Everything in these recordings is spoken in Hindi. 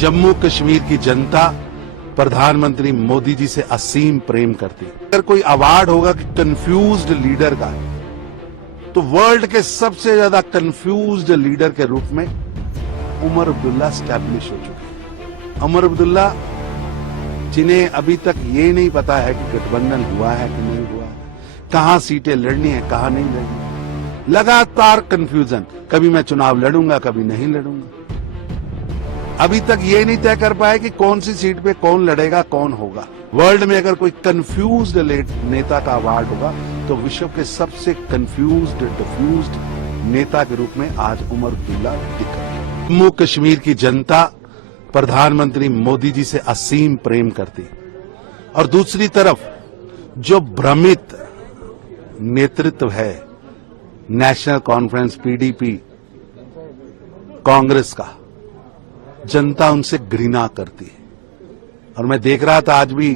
जम्मू कश्मीर की जनता प्रधानमंत्री मोदी जी से असीम प्रेम करती है। अगर कोई अवार्ड होगा कि कंफ्यूज्ड लीडर का, तो वर्ल्ड के सबसे ज्यादा कंफ्यूज्ड लीडर के रूप में उमर अब्दुल्ला स्टैब्लिश हो चुके हैं। उमर अब्दुल्ला, जिन्हें अभी तक ये नहीं पता है कि गठबंधन हुआ है कि नहीं हुआ, कहां सीटें लड़नी है कहां नहीं लड़नी, लगातार कंफ्यूजन, कभी मैं चुनाव लड़ूंगा कभी नहीं लड़ूंगा। अभी तक ये नहीं तय कर पाए कि कौन सी सीट पे कौन लड़ेगा कौन होगा। वर्ल्ड में अगर कोई कंफ्यूज्ड नेता का अवार्ड होगा तो विश्व के सबसे कंफ्यूज्ड डिफ्यूज्ड नेता के रूप में आज उमर अब्दुल्ला दिख रहे हैं। जम्मू कश्मीर की जनता प्रधानमंत्री मोदी जी से असीम प्रेम करती, और दूसरी तरफ जो भ्रमित नेतृत्व है नेशनल कॉन्फ्रेंस पीडीपी कांग्रेस का, जनता उनसे घृणा करती है। और मैं देख रहा था आज भी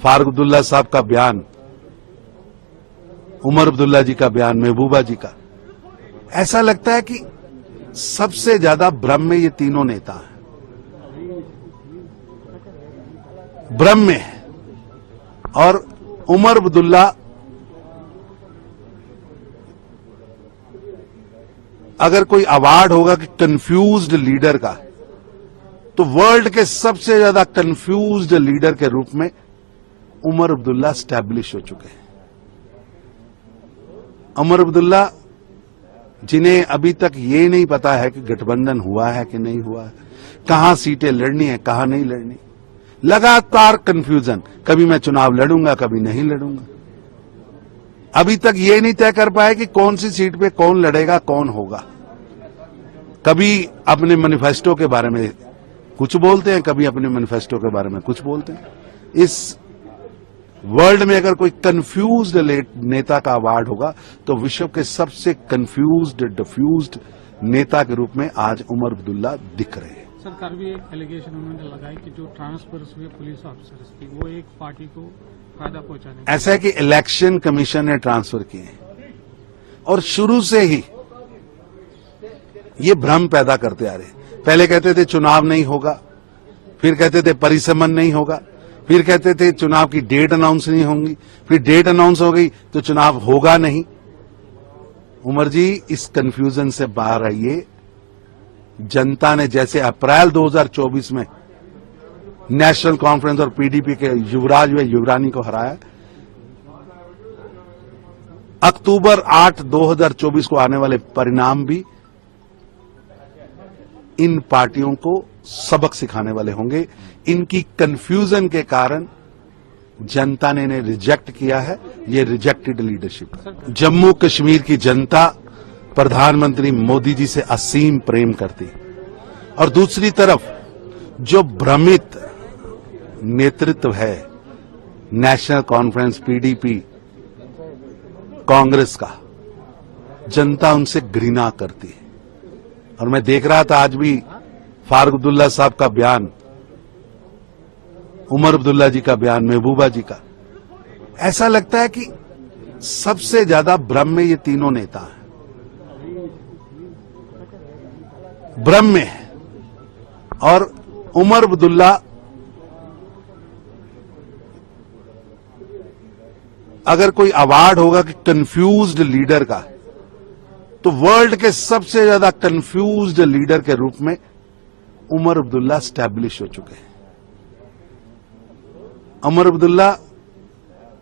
फारूक अब्दुल्ला साहब का बयान, उमर अब्दुल्ला जी का बयान, महबूबा जी का, ऐसा लगता है कि सबसे ज्यादा भ्रम में ये तीनों नेता हैं, भ्रम में है। और उमर अब्दुल्ला अगर कोई अवार्ड होगा कि कंफ्यूज्ड लीडर का, तो वर्ल्ड के सबसे ज्यादा कंफ्यूज्ड लीडर के रूप में उमर अब्दुल्ला स्टैब्लिश हो चुके हैं। उमर अब्दुल्ला, जिन्हें अभी तक ये नहीं पता है कि गठबंधन हुआ है कि नहीं हुआ, कहां सीटें लड़नी है कहां नहीं लड़नी, लगातार कंफ्यूजन, कभी मैं चुनाव लड़ूंगा कभी नहीं लड़ूंगा। अभी तक ये नहीं तय कर पाए कि कौन सी सीट पे कौन लड़ेगा कौन होगा। कभी अपने मैनिफेस्टो के बारे में कुछ बोलते हैं, कभी अपने मैनिफेस्टो के बारे में कुछ बोलते हैं। इस वर्ल्ड में अगर कोई कंफ्यूज्ड नेता का अवार्ड होगा तो विश्व के सबसे कंफ्यूज्ड डिफ्यूज्ड नेता के रूप में आज उमर अब्दुल्ला दिख रहे हैं। सरकार भी एक एलिगेशन उन्होंने लगाई कि जो ट्रांसफर हुए पुलिस ऑफिसर्स थी वो एक पार्टी को फायदा पहुंचाने, ऐसा है कि इलेक्शन कमीशन ने ट्रांसफर किए हैं और शुरू से ही ये भ्रम पैदा करते आ रहे हैं। पहले कहते थे चुनाव नहीं होगा, फिर कहते थे परिसमन नहीं होगा, फिर कहते थे चुनाव की डेट अनाउंस नहीं होंगी, फिर डेट अनाउंस हो गई तो चुनाव होगा नहीं। उमर जी, इस कंफ्यूजन से बाहर आइए। जनता ने जैसे अप्रैल 2024 में नेशनल कॉन्फ्रेंस और पीडीपी के युवराज व युवरानी को हराया, अक्टूबर 8, 2024 को आने वाले परिणाम भी इन पार्टियों को सबक सिखाने वाले होंगे। इनकी कंफ्यूजन के कारण जनता ने इन्हें रिजेक्ट किया है, ये रिजेक्टेड लीडरशिप है। जम्मू कश्मीर की जनता प्रधानमंत्री मोदी जी से असीम प्रेम करती, और दूसरी तरफ जो भ्रमित नेतृत्व है नेशनल कॉन्फ्रेंस पीडीपी कांग्रेस का, जनता उनसे घृणा करती है। और मैं देख रहा था आज भी फारूक अब्दुल्ला साहब का बयान, उमर अब्दुल्ला जी का बयान, महबूबा जी का, ऐसा लगता है कि सबसे ज्यादा भ्रम में ये तीनों नेता हैं, भ्रम में है। और उमर अब्दुल्ला अगर कोई अवार्ड होगा कि कंफ्यूज्ड लीडर का, तो वर्ल्ड के सबसे ज्यादा कंफ्यूज्ड लीडर के रूप में उमर अब्दुल्ला स्टैब्लिश हो चुके हैं। उमर अब्दुल्ला,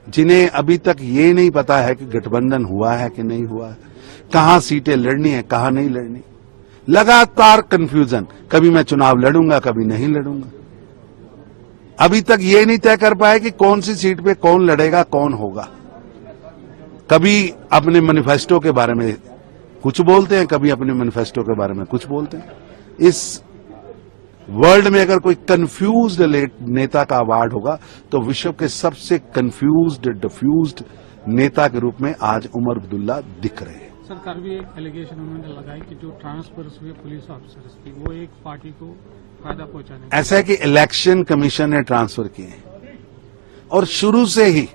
जिन्हें अभी तक ये नहीं पता है कि गठबंधन हुआ है कि नहीं हुआ, कहां सीटें लड़नी है कहां नहीं लड़नी, लगातार कंफ्यूजन, कभी मैं चुनाव लड़ूंगा कभी नहीं लड़ूंगा। अभी तक ये नहीं तय कर पाए कि कौन सी सीट पे कौन लड़ेगा कौन होगा। कभी अपने मैनिफेस्टो के बारे में कुछ बोलते हैं, कभी अपने मैनिफेस्टो के बारे में कुछ बोलते हैं। इस वर्ल्ड में अगर कोई कंफ्यूज्ड नेता का अवार्ड होगा तो विश्व के सबसे कंफ्यूज्ड डिफ्यूज्ड नेता के रूप में आज उमर अब्दुल्ला दिख रहे हैं। सरकार भी एक एलिगेशन उन्होंने लगाई कि जो ट्रांसफर हुए पुलिस ऑफिसर्स थी वो एक पार्टी को फायदा पहुंचाने, ऐसा है कि इलेक्शन कमीशन ने ट्रांसफर किए हैं और शुरू से ही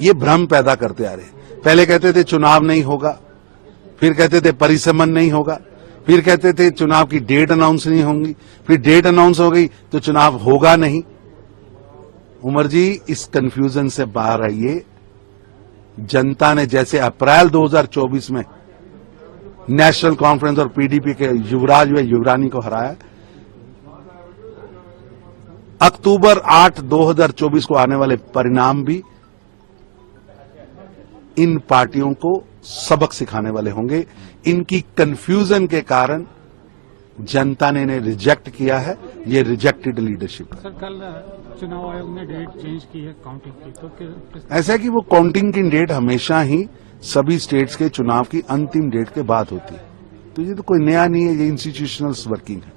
ये भ्रम पैदा करते आ रहे हैं। पहले कहते थे चुनाव नहीं होगा, फिर कहते थे परिसमन नहीं होगा, फिर कहते थे चुनाव की डेट अनाउंस नहीं होंगी, फिर डेट अनाउंस हो गई तो चुनाव होगा नहीं। उमर जी, इस कंफ्यूजन से बाहर आइए। जनता ने जैसे अप्रैल 2024 में नेशनल कॉन्फ्रेंस और पीडीपी के युवराज व युवरानी को हराया, अक्टूबर 8, 2024 को आने वाले परिणाम भी इन पार्टियों को सबक सिखाने वाले होंगे। इनकी कंफ्यूजन के कारण जनता ने इन्हें रिजेक्ट किया है। ये रिजेक्टेड लीडरशिप। सर, कल चुनाव आयोग ने डेट चेंज की है काउंटिंग की, तो ऐसा है कि वो काउंटिंग की डेट हमेशा ही सभी स्टेट्स के चुनाव की अंतिम डेट के बाद होती है, तो ये तो कोई नया नहीं है, ये इंस्टीट्यूशनल वर्किंग है।